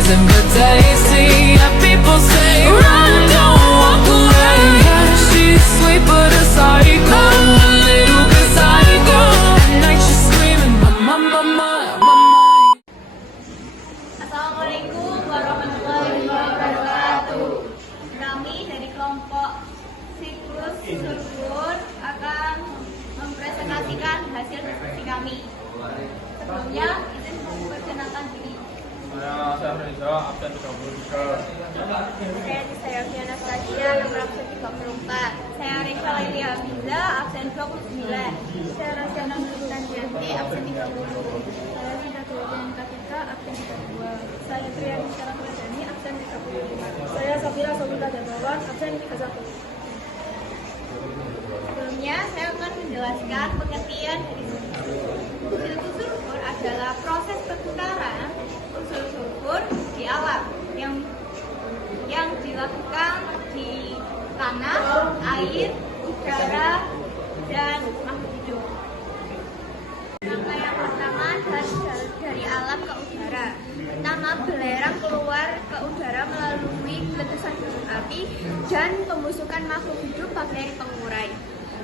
poison but tasty. Yeah, people say run, don't walk away. Yeah, she's sweet but a psycho, a little bit psycho. At night she's screaming, mama, mama, mama. Assalamualaikum warahmatullahi wabarakatuh. Kami dari kelompok siklus sulfur akan mempresentasikan hasil diskusi kami. Sebelumnya, izin memperkenalkan diri. Saya Reza, absen 33. Saya Fiana Stasia, nomor absen 34. Saya Reza Laili Hamida, absen 29. Saya Rasyana Nurtanjanti, absen 30. Saya Rina Tuhan Katika, absen 32. Saya Triani Syarah Pradani, absen 35. Saya Safira Sobita Jamawan, absen 31. Sebelumnya, saya akan menjelaskan pengertian dari unsur sulfur adalah proses pertukaran unsur sulfur di alam yang dilakukan di tanah, air, udara, dan makhluk hidup. Yang pertama dari alam ke udara. Pertama, belerang keluar ke udara melalui letusan gunung api dan pembusukan makhluk hidup bakteri pengurai.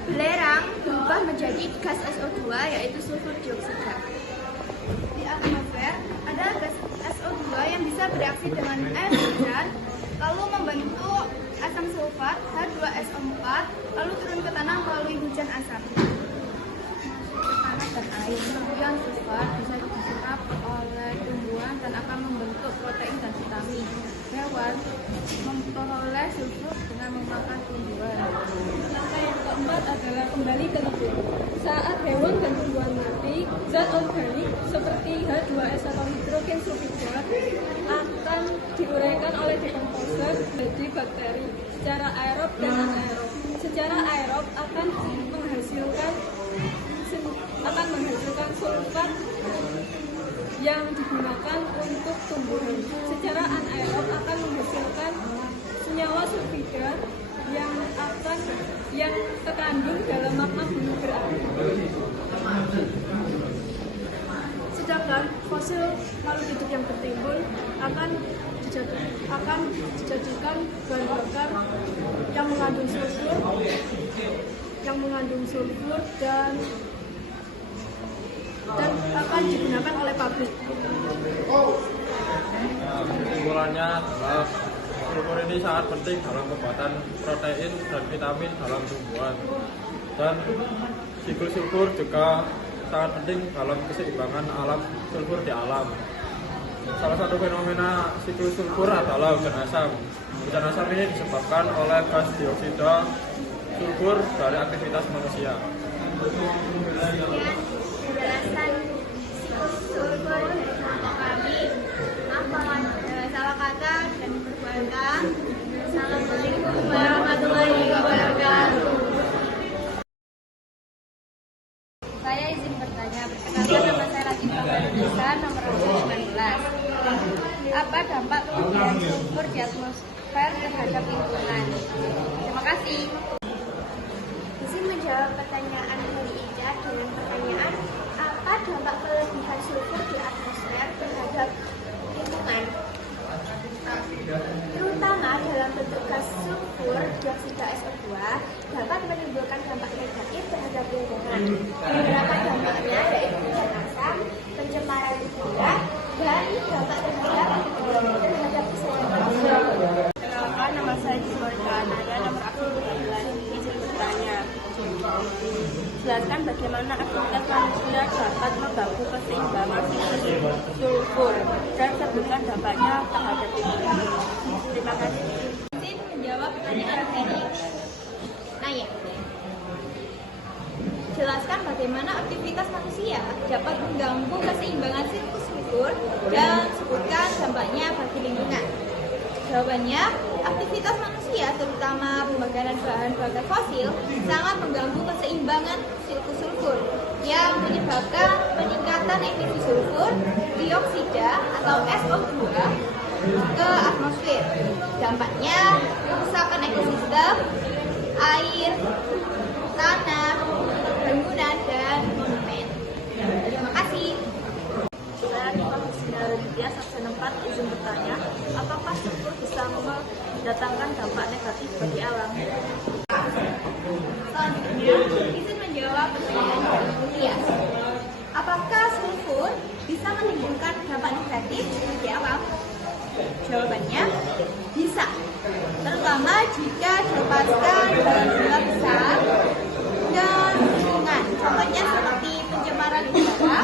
Belerang berubah menjadi gas SO2 yaitu sulfur dioksida. Di atmosfer ada gas SO2 yang bisa bereaksi dengan air hujan lalu membentuk asam sulfat H2SO4 lalu turun ke tanah melalui hujan asam. Tanah dan air, kemudian sulfat bisa diserap oleh tumbuhan dan akan membentuk protein dan vitamin. Hewan memperoleh sulfur dengan memakan tumbuhan. Langkah yang keempat adalah kembali ke hidup. Saat hewan dan tumbuhan mati, zat organik seperti H2S atau hidrogen sulfida akan diuraikan oleh dekomposer menjadi bakteri secara aerob dan anaerob. Secara aerob akan menghasilkan sulfat yang digunakan untuk tumbuhan. Secara anaerob akan menghasilkan senyawa sulfida yang terkandung dalam magma gunung berapi. Sedangkan fosil makhluk hidup yang tertimbun akan dijadikan bahan bakar yang mengandung sulfur dan akan digunakan oleh pabrik. Kesimpulannya adalah sulfur ini sangat penting dalam pembuatan protein dan vitamin dalam tumbuhan. Dan siklus sulfur juga sangat penting dalam keseimbangan alam sulfur di alam. Salah satu fenomena siklus sulfur adalah hujan asam. Hujan asam ini disebabkan oleh gas dioksida sulfur dari aktivitas manusia. Penjelasan siklus sulfur dari kelompok kami. Salah kata dan perbuatan. Assalamualaikum warahmatullahi wabarakatuh. Saya izin bertanya, perkenalkan nama saya Latifah Nisa, nomor 19. Apa dampak kelebihan sulfur di atmosfer terhadap lingkungan? Terima kasih. Izin menjawab pertanyaan dari Ija dengan pertanyaan, apa dampak kelebihan sulfur di atmosfer terhadap lingkungan? Terutama dalam bentuk gas sulfur dioksida SO2 dapat menimbulkan dampak negatif terhadap lingkungan. Beberapa dampaknya yaitu hujan asam, pencemaran udara, dan dampak terhadap kesehatan. Kenalkan, nama saya Gismorka Anaya, nomor aktif 12. Izin bertanya. Jelaskan bagaimana aktivitas manusia dapat mengganggu keseimbangan siklus sulfur dan sebutkan dampaknya terhadap lingkungan. Terima kasih. Izin menjawab pertanyaan dari Naya. Jelaskan bagaimana aktivitas manusia dapat mengganggu keseimbangan siklus sulfur dan sebutkan dampaknya bagi lingkungan. Jawabannya, aktivitas manusia terutama pembakaran bahan bakar fosil sangat mengganggu keseimbangan siklus sulfur yang menyebabkan peningkatan emisi sulfur dioksida atau SO2 ke atmosfer. Dampaknya kerusakan ekosistem, air, tanah, bangunan, dan monumen. Terima kasih. Saya Nifah Husnul Widya, absen 4, izin bertanya. Jawabannya bisa, terutama jika dilepaskan dalam jumlah besar dan ringan. Contohnya seperti pencemaran udara,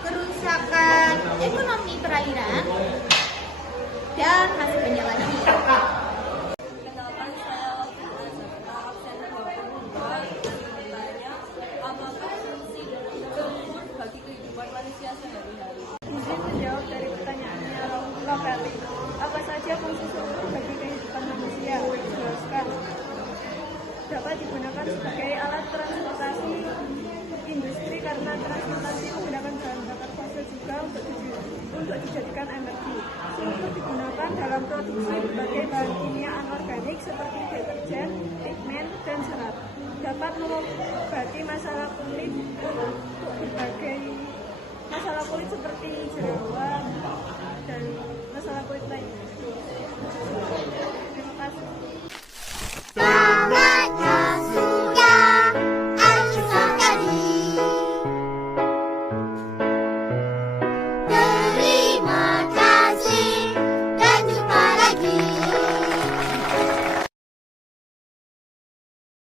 kerusakan ekonomi perairan, dan masih banyak lagi. Kenalkan, saya absen 22. Bertanya, apakah fungsi lumpur bagi kehidupan manusia sehari-hari? Izin menjawab dari pertanyaannya Lovely. Apa saja fungsi sulfur bagi kehidupan manusia? Jelaskan. Dapat digunakan sebagai alat transportasi industri karena transportasi menggunakan bahan bakar fosil juga untuk dijadikan energi. Sulfur digunakan dalam produksi berbagai bahan kimia anorganik seperti deterjen, pigmen, dan serat. Dapat mengobati masalah kulit untuk berbagai masalah kulit seperti jerawat,